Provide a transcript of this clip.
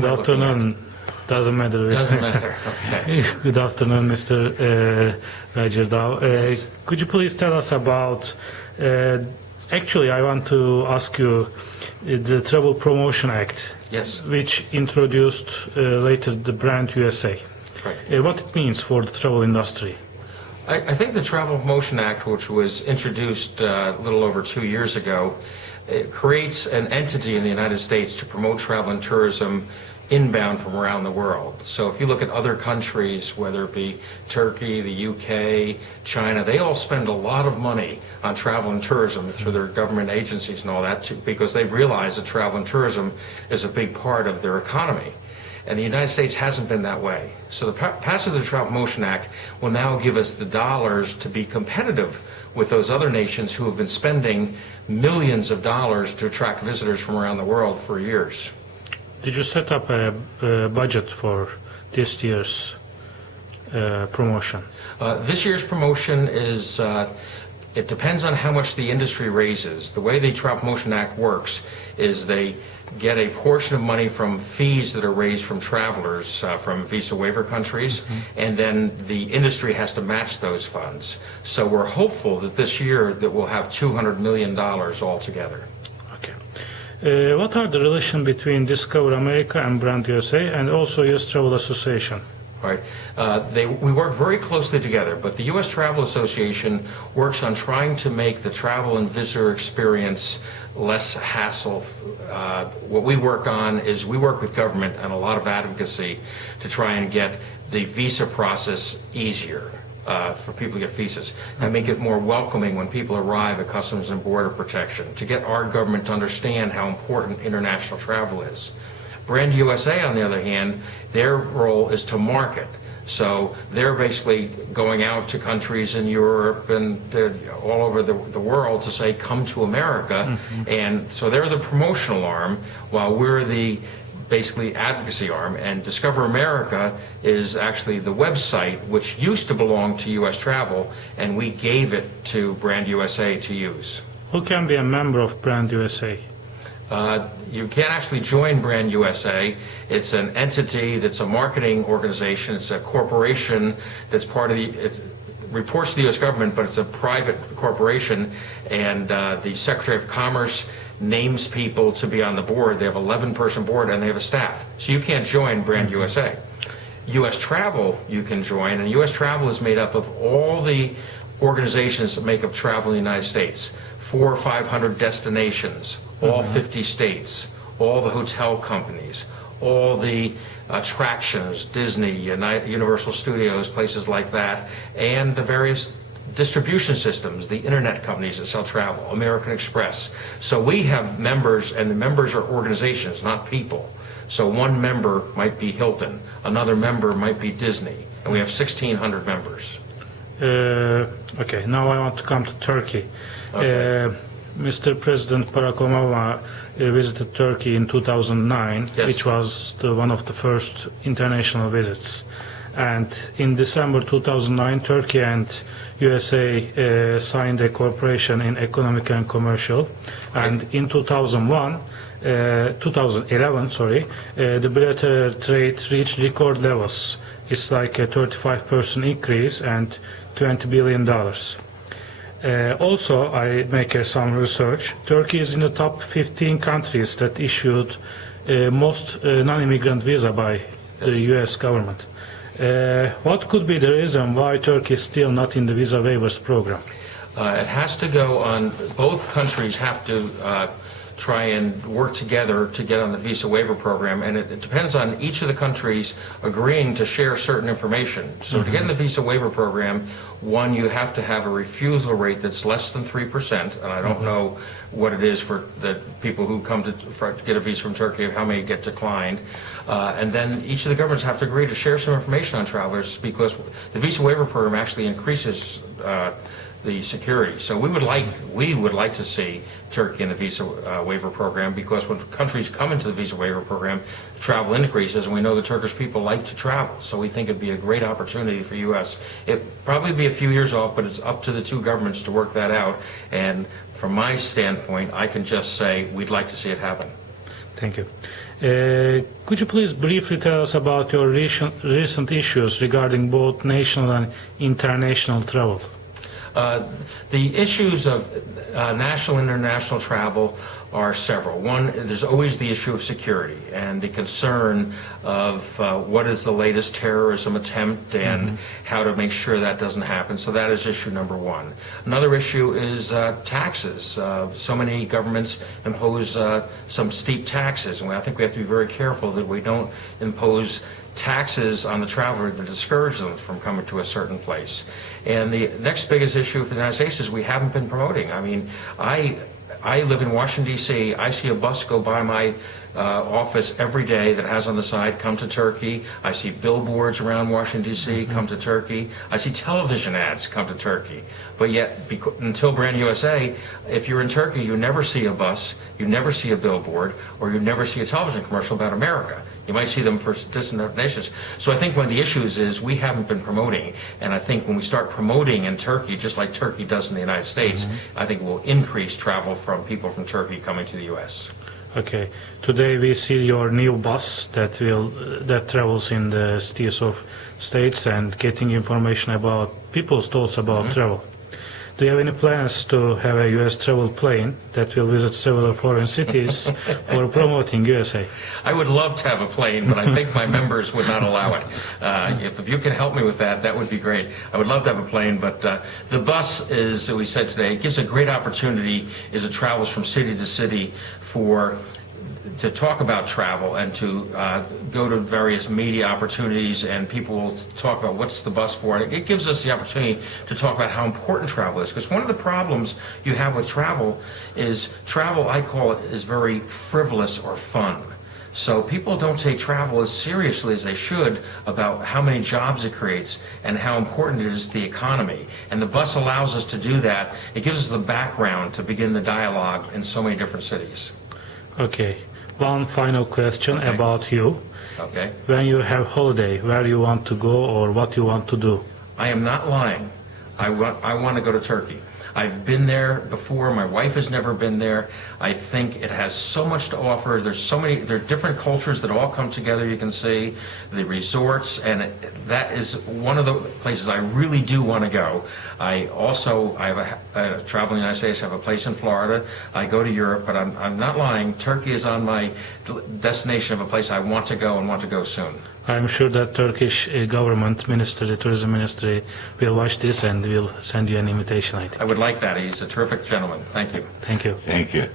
Good afternoon. Doesn't matter. Doesn't matter. Okay. Good afternoon, Mr. Rajardao. Yes. Could you please tell us about, actually I want to ask you, the Travel Promotion Act, Yes. which introduced later the brand USA. Right. What it means for the travel industry? I think the Travel Promotion Act, which was introduced a little over 2 years ago, it creates an entity in the United States to promote travel and tourism inbound from around the world. So if you look at other countries, whether it be Turkey, the UK, China, they all spend a lot of money on travel and tourism through their government agencies and all that too, because they've realized that travel and tourism is a big part of their economy. And the United States hasn't been that way. So the passage of the Travel Promotion Act will now give us the dollars to be competitive with those other nations who have been spending millions of dollars to attract visitors from around the world for years. Did you set up a budget for this year's promotion? This year's promotion is, it depends on how much the industry raises. The way the Travel Promotion Act works is they get a portion of money from fees that are raised from travelers from Visa Waiver countries, and then the industry has to match those funds. So we're hopeful that this year that we'll have $200 million altogether. Okay. What are the relations between Discover America and Brand USA and also US Travel Association? Right. We work very closely together, but the U.S. Travel Association works on trying to make the travel and visitor experience less hassle. What we work on is we work with government and a lot of advocacy to try and get the visa process easier for people to get visas and make it more welcoming when people arrive at Customs and Border Protection, to get our government to understand how important international travel is. Brand USA, on the other hand, their role is to market. So they're basically going out to countries in Europe and all over the world to say, come to America. And so they're the promotional arm, while we're the basically advocacy arm. And Discover America is actually the website which used to belong to U.S. Travel, and we gave it to Brand USA to use. Who can be a member of Brand USA? You can't actually join Brand USA. It's an entity that's a marketing organization. It's a corporation that's part of it reports to the U.S. government, but it's a private corporation, and the Secretary of Commerce names people to be on the board. They have an 11-person board, and they have a staff. So you can't join Brand USA. U.S. Travel you can join, and U.S. Travel is made up of all the organizations that make up travel in the United States, 400 or 500 destinations, all 50 states, all the hotel companies, all the attractions, Disney, Universal Studios, places like that, and the various distribution systems, the internet companies that sell travel, American Express. So we have members, and the members are organizations, not people. So one member might be Hilton, another member might be Disney, and we have 1,600 members. Okay, now I want to come to Turkey. Okay. Mr. President Barack Obama visited Turkey in 2009, Yes. which was one of the first international visits. And in December 2009, Turkey and USA signed a cooperation in economic and commercial. And in 2011, the bilateral trade reached record levels. It's like a 35% increase and $20 billion. Also, I make some research. Turkey is in the top 15 countries that issued most non-immigrant visa by the U.S. government. What could be the reason why Turkey is still not in the Visa Waivers program? It has to go on, both countries have to try and work together to get on the Visa Waiver program, and it depends on each of the countries agreeing to share certain information. So to get in the Visa Waiver program, one, you have to have a refusal rate that's less than 3%, and I don't know what it is for the people who come to get a visa from Turkey, how many get declined. And then each of the governments have to agree to share some information on travelers, because the Visa Waiver program actually increases the security. So we would like to see Turkey in the Visa Waiver program, because when countries come into the Visa Waiver program, travel increases, and we know the Turkish people like to travel. So we think it'd be a great opportunity for U.S. It'd probably be a few years off, but it's up to the two governments to work that out. And from my standpoint, I can just say we'd like to see it happen. Thank you. Could you please briefly tell us about your recent issues regarding both national and international travel? The issues of national and international travel are several. One, there's always the issue of security and the concern of what is the latest terrorism attempt and how to make sure that doesn't happen. So that is issue number one. Another issue is taxes. So many governments impose some steep taxes, and I think we have to be very careful that we don't impose taxes on the traveler to discourage them from coming to a certain place. And the next biggest issue for the United States is we haven't been promoting. I mean, I live in Washington, D.C. I see a bus go by my office every day that has on the side, "Come to Turkey." I see billboards around Washington, D.C., "Come to Turkey." I see television ads, "Come to Turkey." But yet, until Brand USA, if you're in Turkey, you never see a bus, you never see a billboard, or you never see a television commercial about America. You might see them for distant nations. So I think one of the issues is we haven't been promoting, and I think when we start promoting in Turkey, just like Turkey does in the United States, I think we'll increase travel from people from Turkey coming to the U.S. Okay. Today we see your new bus that travels in the cities of states and getting information about people's thoughts about travel. Do you have any plans to have a U.S. travel plane that will visit several foreign cities for promoting USA? I would love to have a plane, but I think my members would not allow it. If you can help me with that, that would be great. I would love to have a plane, but the bus is, as we said today, it gives a great opportunity as it travels from city to city to talk about travel and to go to various media opportunities, and people will talk about what's the bus for. And it gives us the opportunity to talk about how important travel is, because one of the problems you have with travel is I call it, is very frivolous or fun. So people don't take travel as seriously as they should about how many jobs it creates and how important it is to the economy. And the bus allows us to do that. It gives us the background to begin the dialogue in so many different cities. Okay. One final question about you. Okay. When you have holiday, where you want to go or what you want to do? I am not lying. I want to go to Turkey. I've been there before. My wife has never been there. I think it has so much to offer. There are different cultures that all come together. You can see the resorts, and that is one of the places I really do want to go. I have travel in the United States. I have a place in Florida. I go to Europe, but I'm not lying. Turkey is on my destination of a place I want to go and want to go soon. I'm sure that Turkish government ministry, the tourism ministry, will watch this and will send you an invitation, I think. I would like that. He's a terrific gentleman. Thank you. Thank you. Thank you.